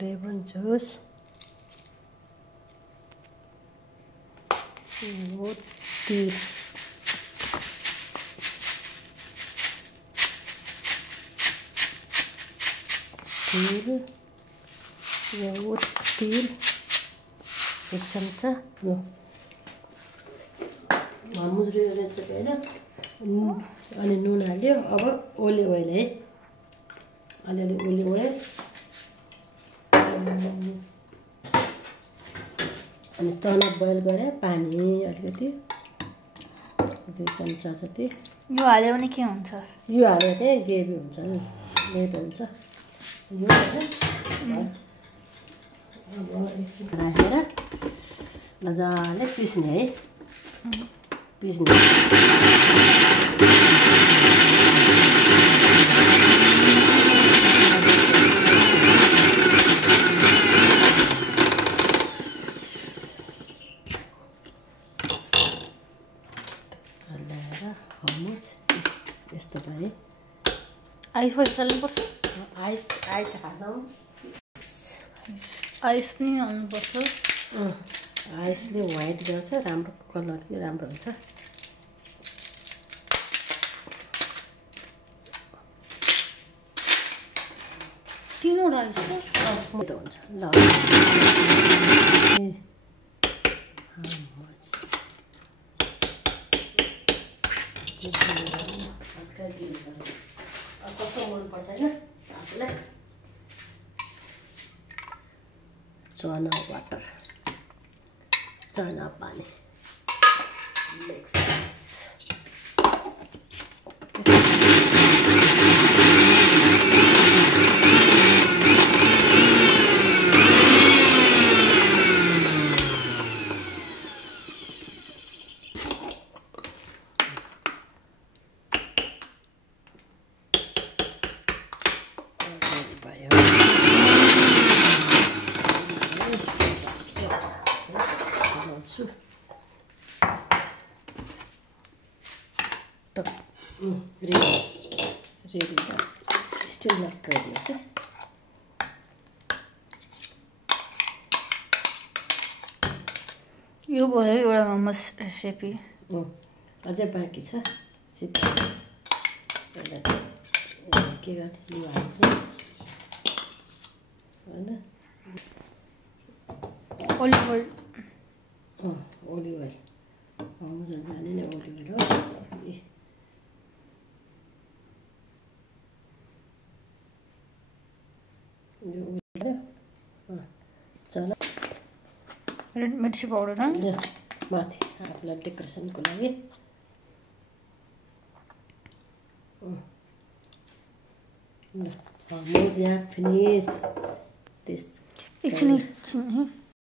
lemon juice वो तिल यो तिल 1 चम्चा यो मुजुरी रहेछ हैन अनि नुन हाल्यो अब ओलिभ ओइल है अलिअलि ओलिभ ओइल अनि चना बोइल गरे पानी अलिकति 2 चम्चा जति यो हाल्यो भने के हुन्छ यो हाल्यो चाहिँ ग्रेभी हुन्छ ग्रेभी हुन्छ यो हैन अब एकछिन राखेर मजाले पिस्ने है पिस्ने यस्तो भयो आइस पनि हाल्नुपर्छ आइस हाल्नु आइस पनि हाल्नुपर्छ आइसले व्हाइट गर्छ राम्रो कलर पनि राम्रो हुन्छ 3 वटा आइस म त हुन्छ ल कस्तो मनपर्छ होइन आफूलाई चना वाटर चना पानी ready but still not ready okay यो भयो एउटा मोमोस रेसिपी अझै बाँकी छ सिधा के गर्थे यो हाल्थे हैन olive oil olive oil momo जाने नै ओलिभ ओइल हो चला रेड मिर्ची पाउडर माथि आफूलाई डेकोरेसनको लागि मोमोज यहाँ फिनिस दिस एकछिन